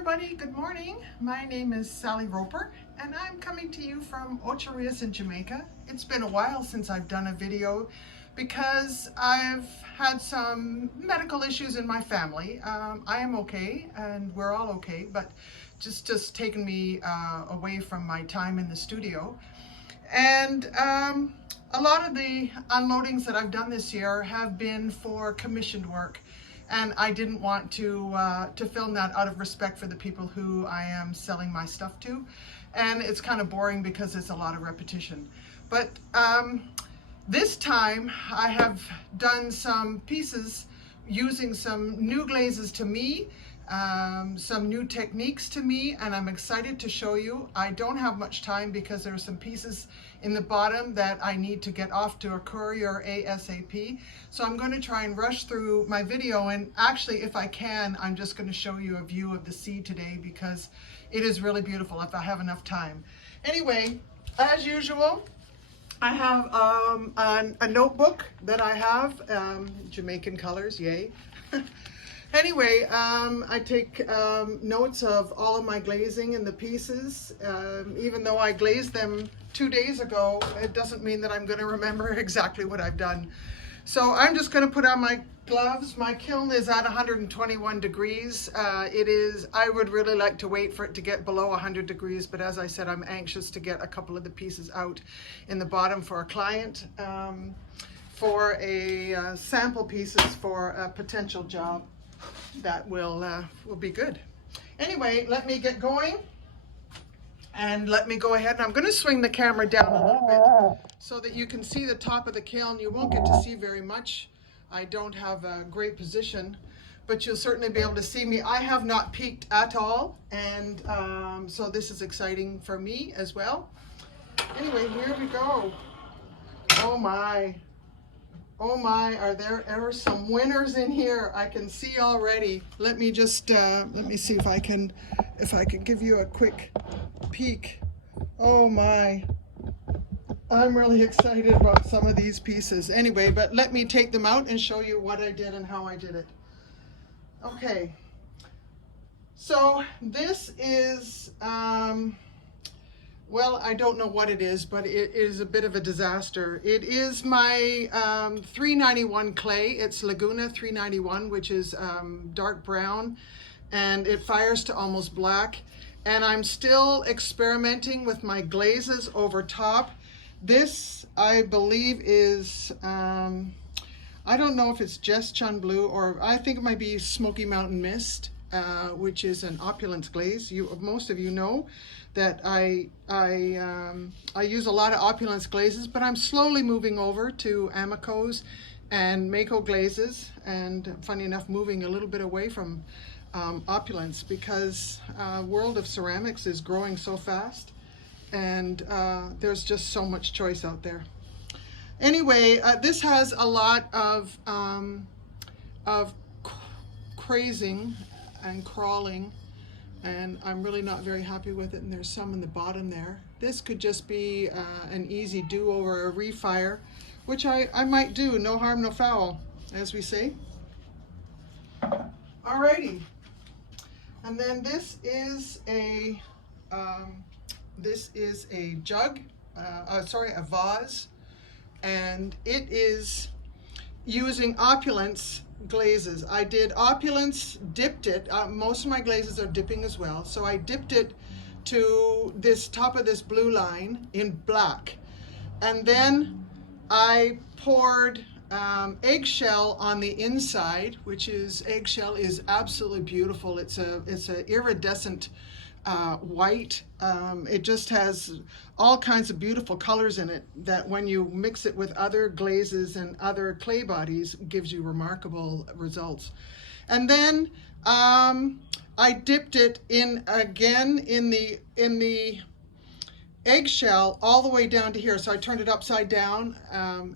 everybody, good morning. My name is Sally Roper and I'm coming to you from Ocho Rios in Jamaica. It's been a while since I've done a video because I've had some medical issues in my family. I am okay and we're all okay, but just taken me away from my time in the studio. And a lot of the unloadings that I've done this year have been for commissioned work. And I didn't want to film that out of respect for the people who I am selling my stuff to. And it's kind of boring because it's a lot of repetition. But this time I have done some pieces using some new glazes to me, some new techniques to me, and I'm excited to show you. I don't have much time because there are some pieces in the bottom that I need to get off to a courier ASAP. So I'm going to try and rush through my video, and actually if I can, I'm just going to show you a view of the sea today because it is really beautiful if I have enough time. Anyway, as usual, I have a notebook that I have, Jamaican colors, yay. Anyway, I take notes of all of my glazing and the pieces. Even though I glazed them 2 days ago, it doesn't mean that I'm going to remember exactly what I've done. So I'm just going to put on my gloves. My kiln is at 121 degrees. I would really like to wait for it to get below 100 degrees, but as I said, I'm anxious to get a couple of the pieces out in the bottom for a client, for a sample pieces for a potential job that will be good. Anyway, let me get going and let me go ahead, and I'm going to swing the camera down a little bit so that you can see the top of the kiln. You won't get to see very much. I don't have a great position, but you'll certainly be able to see me. I have not peeked at all, and so this is exciting for me as well. Anyway, here we go. Oh my. Oh my, are there ever some winners in here? I can see already. Let me just, let me see if I can give you a quick peek. Oh my, I'm really excited about some of these pieces. Anyway, but let me take them out and show you what I did and how I did it. Okay, so this is, well, I don't know what it is, but it is a bit of a disaster. It is my 391 clay. It's Laguna 391, which is dark brown, and it fires to almost black. And I'm still experimenting with my glazes over top. This, I believe, is, I don't know if it's Jess Chun Blue, or I think it might be Smoky Mountain Mist, which is an Opulence glaze. Most of you know that I use a lot of Opulence glazes, but I'm slowly moving over to Amico's and Mako glazes, and funny enough, moving a little bit away from Opulence because world of ceramics is growing so fast, and there's just so much choice out there. Anyway, this has a lot of crazing and crawling, and I'm really not very happy with it, and there's some in the bottom there. This could just be an easy do-over, a refire, which I might do. No harm, no foul, as we say. Alrighty, and then this is a jug, sorry, a vase, and it is using Opulence glazes. I did Opulence, dipped it. Most of my glazes are dipping as well. So I dipped it to this top of this blue line in black. And then I poured eggshell on the inside, which is, eggshell is absolutely beautiful. It's a iridescent white. It just has all kinds of beautiful colors in it that when you mix it with other glazes and other clay bodies gives you remarkable results. And then I dipped it in again in the eggshell all the way down to here. So I turned it upside down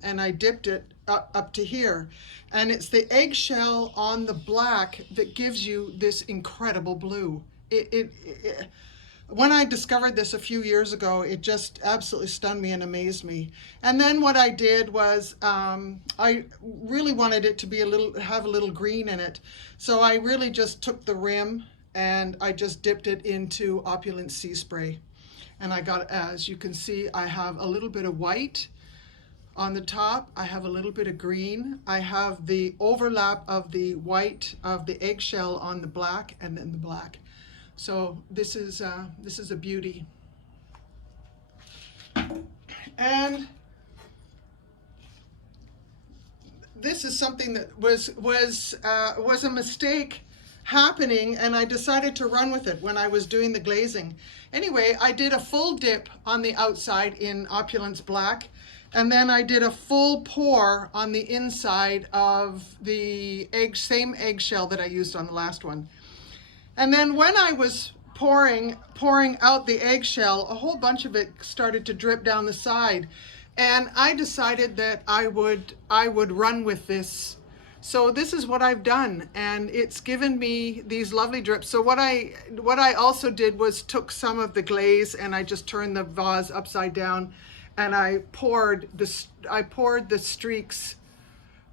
and I dipped it up to here, and it's the eggshell on the black that gives you this incredible blue. When I discovered this a few years ago, it just absolutely stunned me and amazed me. And then what I did was I really wanted it to be have a little green in it. So I really just took the rim and I just dipped it into Opulence Sea Spray. And I got, as you can see, I have a little bit of white on the top. I have a little bit of green. I have the overlap of the white of the eggshell on the black, and then the black. So this is a beauty. And this is something that was a mistake happening, and I decided to run with it when I was doing the glazing. Anyway, I did a full dip on the outside in Opulence Black, and then I did a full pour on the inside of the same eggshell that I used on the last one. And then when I was pouring out the eggshell, a whole bunch of it started to drip down the side. And I decided that I would run with this. So this is what I've done, and it's given me these lovely drips. So what I also did was took some of the glaze, and I just turned the vase upside down, and I poured the streaks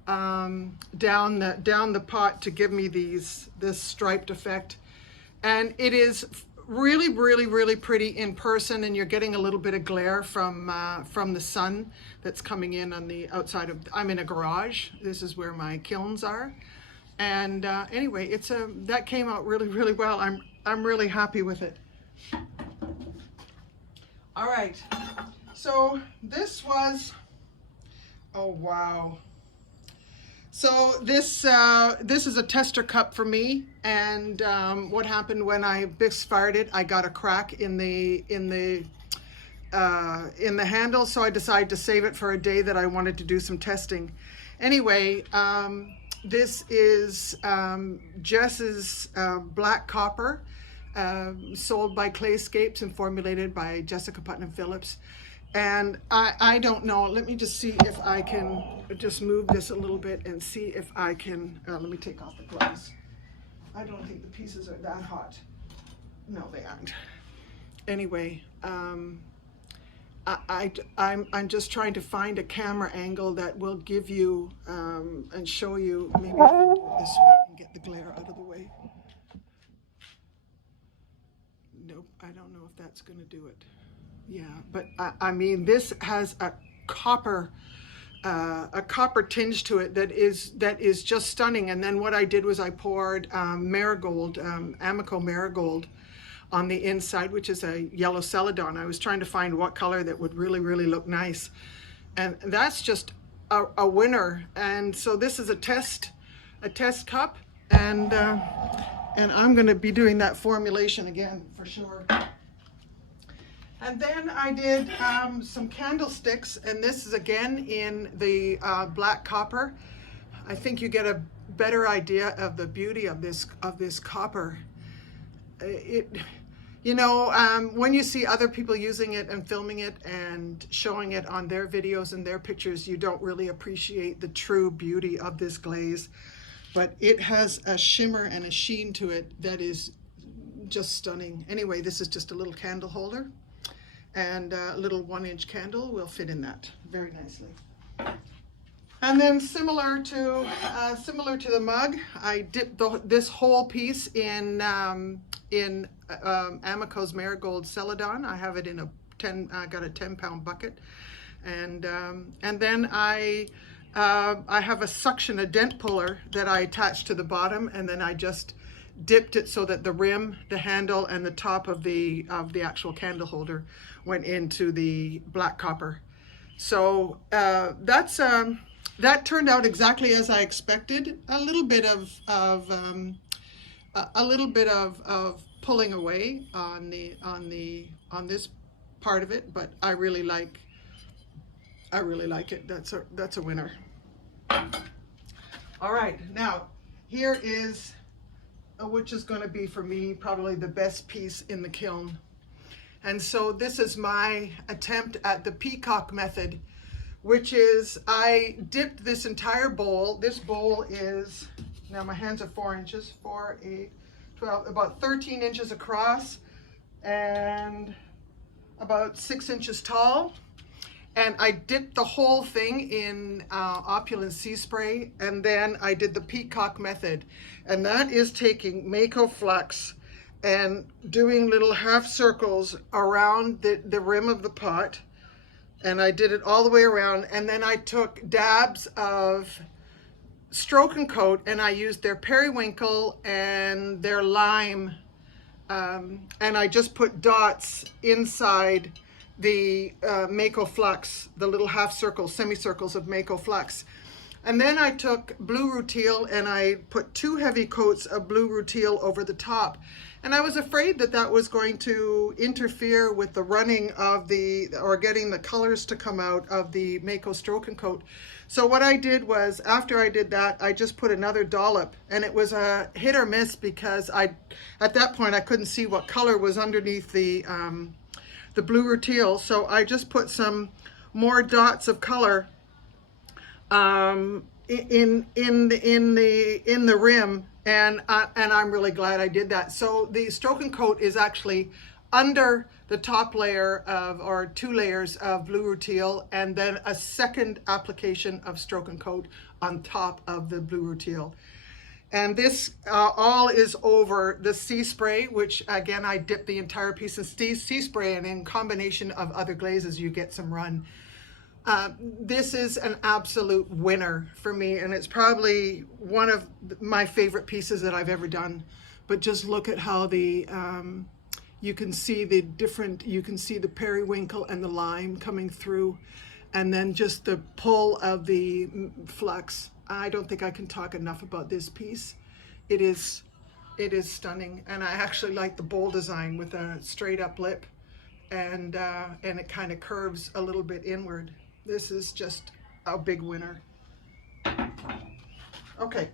down the pot to give me this striped effect. And it is really, really, really pretty in person, and you're getting a little bit of glare from the sun that's coming in on the outside of. I'm in a garage. This is where my kilns are, and anyway, that came out really, really well. I'm really happy with it. All right, so this was. Oh wow. So this is a tester cup for me, and what happened when I misfired it, I got a crack in the handle, so I decided to save it for a day that I wanted to do some testing. Anyway, this is Jess's black copper, sold by Clayscapes and formulated by Jessica Putnam Phillips. And I don't know, let me just see if I can just move this a little bit and see if I can, let me take off the gloves. I don't think the pieces are that hot. No, they aren't. Anyway, I'm just trying to find a camera angle that will give you and show you, maybe if I do it this way and get the glare out of the way. Nope, I don't know if that's gonna do it. Yeah, but I mean, this has a copper tinge to it that is just stunning. And then what I did was I poured marigold, Amico marigold, on the inside, which is a yellow celadon. I was trying to find what color that would really, really look nice, and that's just a winner. And so this is a test cup, and I'm going to be doing that formulation again for sure. And then I did some candlesticks, and this is again in the black copper. I think you get a better idea of the beauty of this copper. When you see other people using it and filming it and showing it on their videos and their pictures, you don't really appreciate the true beauty of this glaze. But it has a shimmer and a sheen to it that is just stunning. Anyway, this is just a little candle holder. And a little 1-inch candle will fit in that very nicely. And then similar to the mug, I dipped this whole piece in Amico's Marigold Celadon. I have it in I got a 10-pound bucket, and then I have a dent puller that I attached to the bottom, and then I just dipped it so that the rim, the handle, and the top of the actual candle holder went into the black copper. So that turned out exactly as I expected. A little bit of pulling away on this part of it, but I really like it. That's a winner. All right, now here is which is going to be for me probably the best piece in the kiln. And so this is my attempt at the Peacock Method, which is I dipped this entire bowl. This bowl is, now my hands are 4 inches, 4, 8, 12, about 13 inches across and about 6 inches tall. And I dipped the whole thing in Opulence Sea Spray, and then I did the Peacock Method. And that is taking Mako Flux and doing little half circles around the rim of the pot. And I did it all the way around. And then I took dabs of Stroke and Coat, and I used their periwinkle and their lime. And I just put dots inside the Mako Flux, the little half circles, semicircles of Mako Flux. And then I took blue rutile and I put 2 heavy coats of blue rutile over the top. And I was afraid that that was going to interfere with the running of or getting the colors to come out of the Mako Stroke and Coat. So what I did was, after I did that, I just put another dollop, and it was a hit or miss because at that point I couldn't see what color was underneath the blue rutile. So I just put some more dots of color in the rim, and I'm really glad I did that. So the Stroke and Coat is actually under the top layer of, or 2 layers of blue rutile, and then a second application of Stroke and Coat on top of the blue rutile. And this all is over the sea spray, which again, I dipped the entire piece in sea spray, and in combination of other glazes, you get some run. This is an absolute winner for me, and it's probably one of my favorite pieces that I've ever done. But just look at how you can see you can see the periwinkle and the lime coming through, and then just the pull of the flux. I don't think I can talk enough about this piece. It is stunning, and I actually like the bowl design with a straight up lip, and it kind of curves a little bit inward. This is just a big winner. Okay,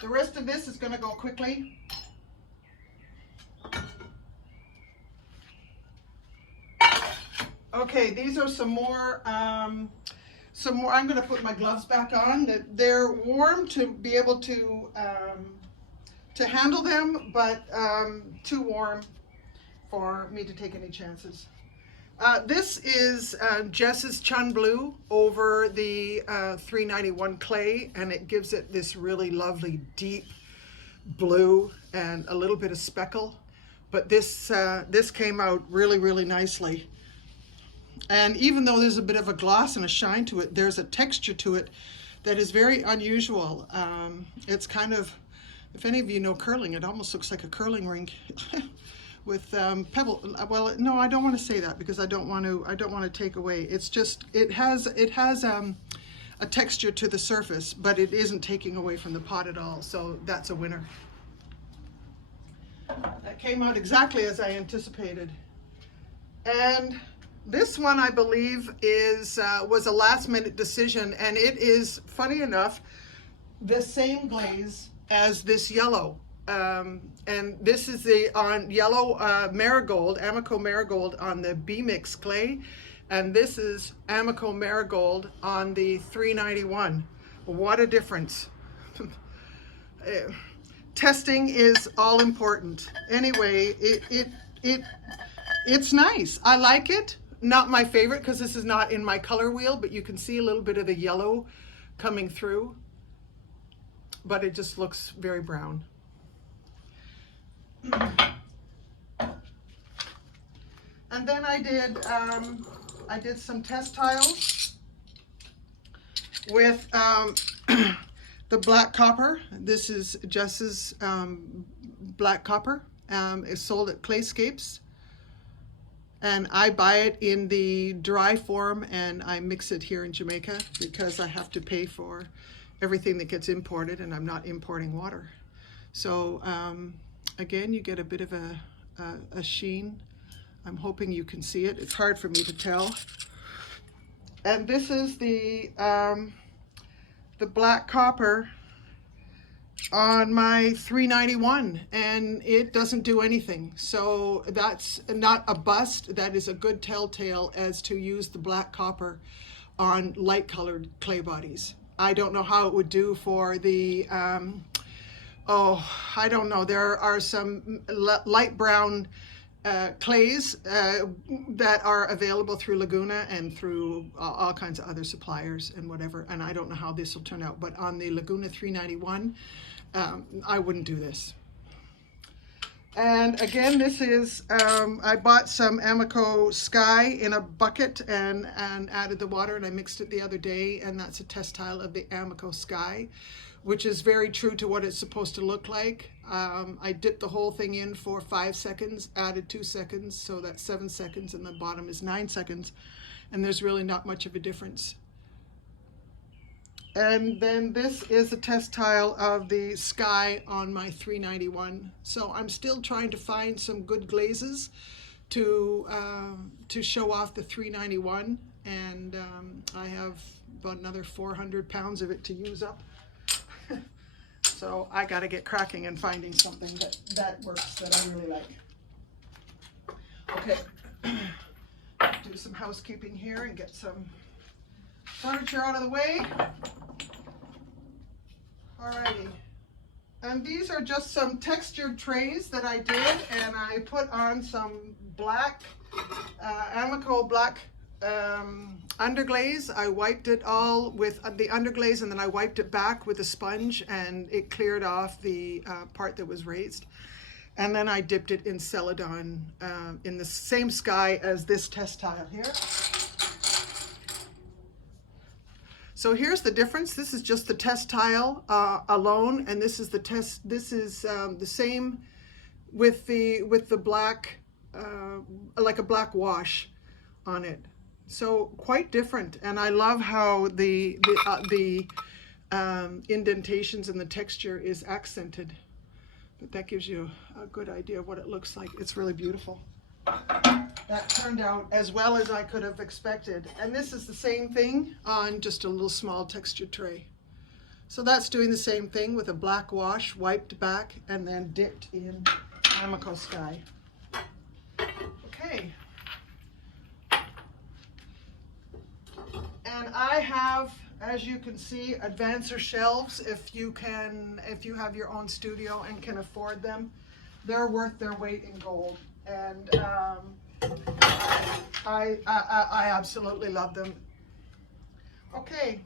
the rest of this is going to go quickly. Okay, these are some more. I'm going to put my gloves back on. They're warm to be able to handle them, but too warm for me to take any chances. This is Jess's Chun Blue over the 391 clay, and it gives it this really lovely deep blue and a little bit of speckle. But this came out really, really nicely. And even though there's a bit of a gloss and a shine to it, there's a texture to it that is very unusual. It's kind of, if any of you know curling, it almost looks like a curling rink. With pebble. Well, no, I don't want to say that because I don't want to take away. It's just it has a texture to the surface, but it isn't taking away from the pot at all. So that's a winner. That came out exactly as I anticipated. And this one, I believe, was a last-minute decision, and it is, funny enough, the same glaze as this yellow. And this is the yellow marigold, Amico marigold on the B-Mix clay, and this is Amico marigold on the 391. What a difference. Testing is all important. Anyway, it's nice. I like it. Not my favorite because this is not in my color wheel, but you can see a little bit of the yellow coming through, but it just looks very brown. And then I did some test tiles with the black copper. This is Jess's black copper. It's sold at Clayscapes, and I buy it in the dry form, and I mix it here in Jamaica because I have to pay for everything that gets imported, and I'm not importing water. So again, you get a bit of a sheen. I'm hoping you can see it. It's hard for me to tell. And this is the black copper on my 391, and it doesn't do anything. So that's not a bust. That is a good telltale as to use the black copper on light colored clay bodies. I don't know how it would do for the I don't know. There are some light brown clays that are available through Laguna and through all kinds of other suppliers and whatever, and I don't know how this will turn out, but on the Laguna 391, I wouldn't do this. And again, this is, I bought some Amico Sky in a bucket and added the water, and I mixed it the other day, and that's a test tile of the Amico Sky, which is very true to what it's supposed to look like. I dipped the whole thing in for 5 seconds, added 2 seconds, so that's 7 seconds, and the bottom is 9 seconds, and there's really not much of a difference. And then this is a test tile of the sky on my 391. So I'm still trying to find some good glazes to show off the 391, and I have about another 400 pounds of it to use up. So I got to get cracking and finding something that works, that I really like. Okay, do some housekeeping here and get some furniture out of the way. Alrighty, and these are just some textured trays that I did, and I put on some black, Amico black underglaze. I wiped it all with the underglaze, and then I wiped it back with a sponge, and it cleared off the part that was raised. And then I dipped it in Celadon in the same sky as this test tile here. So here's the difference. This is just the test tile alone, and this is the test. This is the same with the black, like a black wash on it. So quite different, and I love how the indentations and the texture is accented. But that gives you a good idea of what it looks like. It's really beautiful. That turned out as well as I could have expected. And this is the same thing on just a little small textured tray. So that's doing the same thing with a black wash, wiped back, and then dipped in Amico Sky. Okay. And I have, as you can see, advancer shelves. If you have your own studio and can afford them, they're worth their weight in gold. And I absolutely love them. Okay,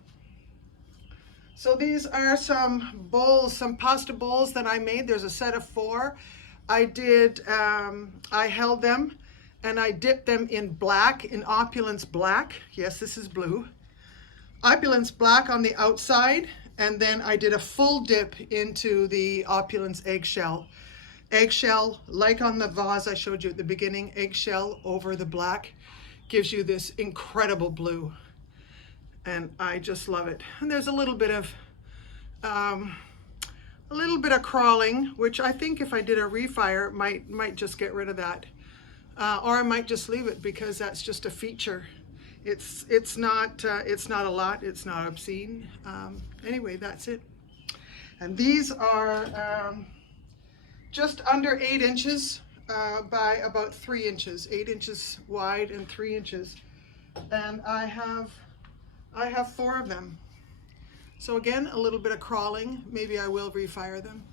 so these are some bowls, some pasta bowls that I made. There's a set of 4. I held them and I dipped them in black, in Opulence black. Yes, this is blue. Opulence black on the outside, and then I did a full dip into the Opulence eggshell. Eggshell, like on the vase I showed you at the beginning, eggshell over the black gives you this incredible blue, and I just love it. And there's a little bit of crawling, which I think if I did a refire might just get rid of that, or I might just leave it because that's just a feature. It's not a lot. It's not obscene. Anyway, that's it. And these are just under 8 inches by about 3 inches, 8 inches wide and 3 inches. And I have 4 of them. So again, a little bit of crawling. Maybe I will refire them.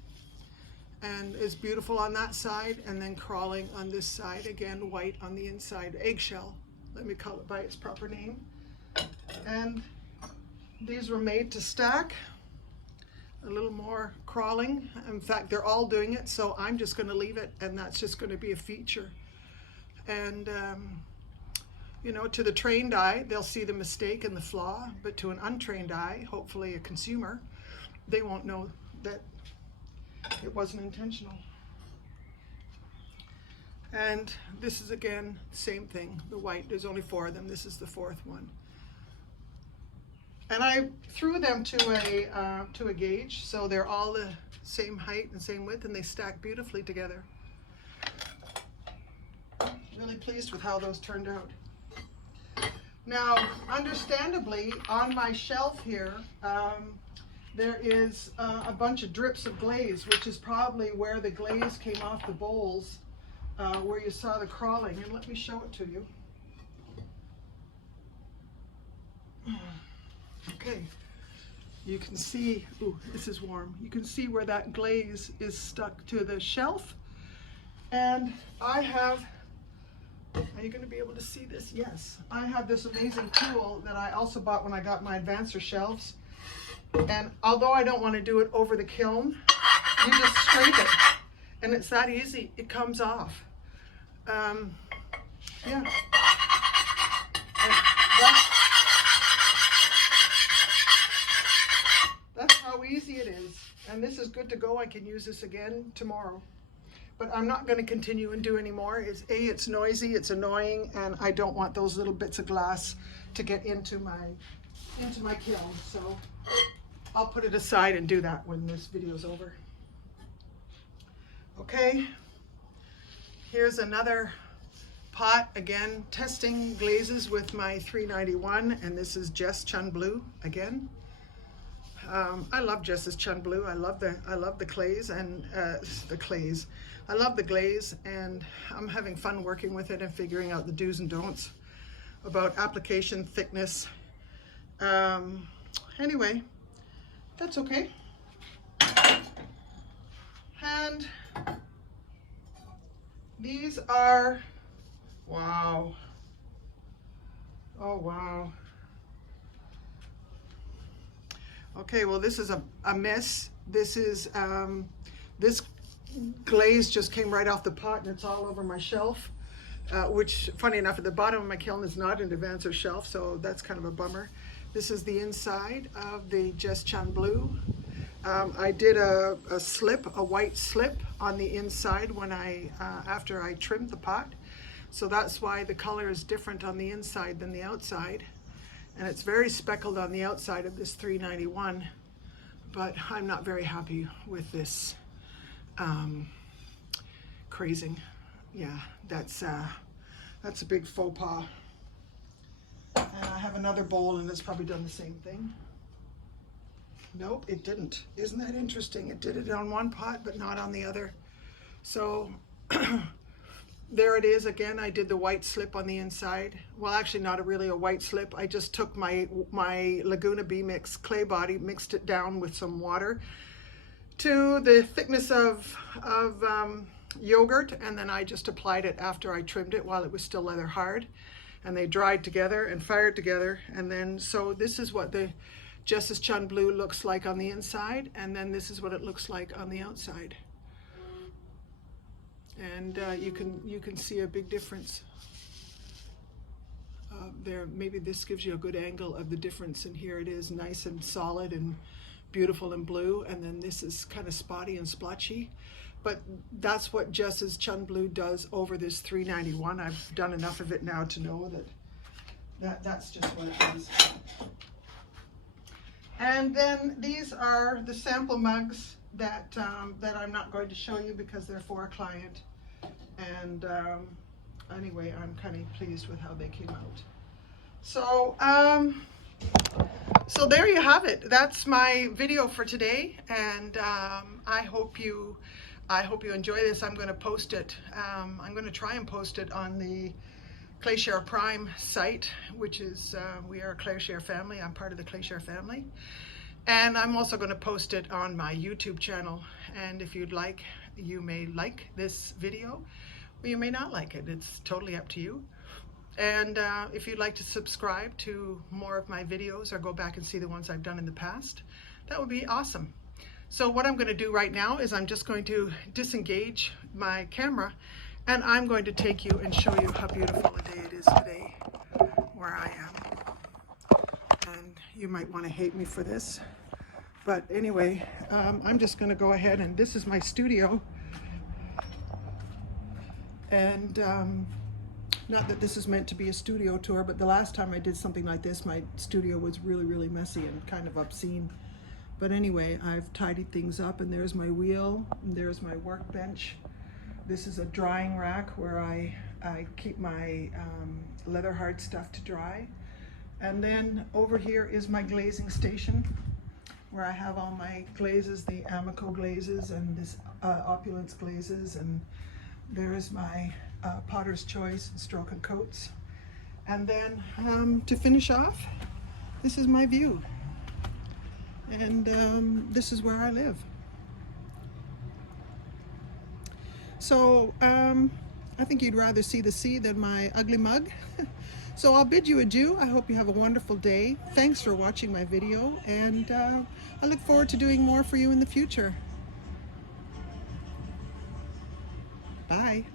And it's beautiful on that side, and then crawling on this side. Again, white on the inside, eggshell. Let me call it by its proper name. And these were made to stack. A little more crawling. In fact, they're all doing it, so I'm just going to leave it, and that's just going to be a feature. And you know, to the trained eye, they'll see the mistake and the flaw, but to an untrained eye, hopefully a consumer, they won't know that it wasn't intentional. And this is again the same thing, the white. There's only 4 of them. This is the 4th one. And I threw them to a gauge, so they're all the same height and same width, and they stack beautifully together. Really pleased with how those turned out. Now, understandably, on my shelf here, there is a bunch of drips of glaze, which is probably where the glaze came off the bowls, where you saw the crawling. And let me show it to you. Okay, you can see, ooh, this is warm. You can see where that glaze is stuck to the shelf. And I have, are you going to be able to see this? Yes. I have this amazing tool that I also bought when I got my advancer shelves. And although I don't want to do it over the kiln, you just scrape it. and it's that easy. It comes off. Yeah. That's how easy it is. And this is good to go. I can use this again tomorrow. But I'm not going to continue and do any more. It's noisy, it's annoying, and I don't want those little bits of glass to get into my kiln. So I'll put it aside and do that when this video's over. Okay, here's another pot, again, testing glazes with my 391, and this is Jess Chun Blue again. I love Jess's Chun Blue. I love the clays and I love the glaze, and I'm having fun working with it and figuring out the do's and don'ts about application thickness. Anyway, that's okay. And these are, wow. Oh, wow. Okay, well, this is a mess. This is, this glaze just came right off the pot and it's all over my shelf, which, funny enough, at the bottom of my kiln is not an advancer shelf, so that's kind of a bummer. This is the inside of the Jess Chun Blue. I did a white slip on the inside when after I trimmed the pot. So that's why the color is different on the inside than the outside. And it's very speckled on the outside of this 391, but I'm not very happy with this crazing. Yeah, that's a big faux pas. And I have another bowl and it's probably done the same thing. Nope, it didn't. Isn't that interesting? It did it on one pot, but not on the other. So there it is again. I did the white slip on the inside. Well, actually not really a white slip. I just took my Laguna B Mix clay body, mixed it down with some water to the thickness of yogurt, and then I just applied it after I trimmed it while it was still leather hard, and they dried together and fired together. And then, so this is what the Jess's Chun Blue looks like on the inside, and then this is what it looks like on the outside. And you can see a big difference there. Maybe this gives you a good angle of the difference, and here it is nice and solid and beautiful and blue, and then this is kind of spotty and splotchy. But that's what Jess's Chun Blue does over this 391. I've done enough of it now to know that's just what it is. And then these are the sample mugs that I'm not going to show you because they're for a client. And anyway, I'm kind of pleased with how they came out. So so there you have it. That's my video for today, and I hope you enjoy this. I'm going to post it. I'm going to try and post it on the ClayShare Prime site, which is, we are a ClayShare family. I'm part of the ClayShare family. And I'm also going to post it on my YouTube channel. And if you'd like, you may like this video, or you may not like it. It's totally up to you. And if you'd like to subscribe to more of my videos or go back and see the ones I've done in the past, that would be awesome. So what I'm going to do right now is I'm just going to disengage my camera, and I'm going to take you and show you how beautiful a day it is today where I am. And you might want to hate me for this, but anyway, I'm just going to go ahead, and this is my studio. And not that this is meant to be a studio tour, but the last time I did something like this, my studio was really, really messy and kind of obscene. But anyway, I've tidied things up, and there's my wheel, and there's my workbench. This is a drying rack where I keep my leather hard stuff to dry. And then over here is my glazing station, where I have all my glazes, the Amico glazes and this Opulence glazes, and there's my Potter's Choice Stroke and Coats. And then to finish off, this is my view. And this is where I live. So I think you'd rather see the sea than my ugly mug. So I'll bid you adieu. I hope you have a wonderful day. Thanks for watching my video, and I look forward to doing more for you in the future. Bye.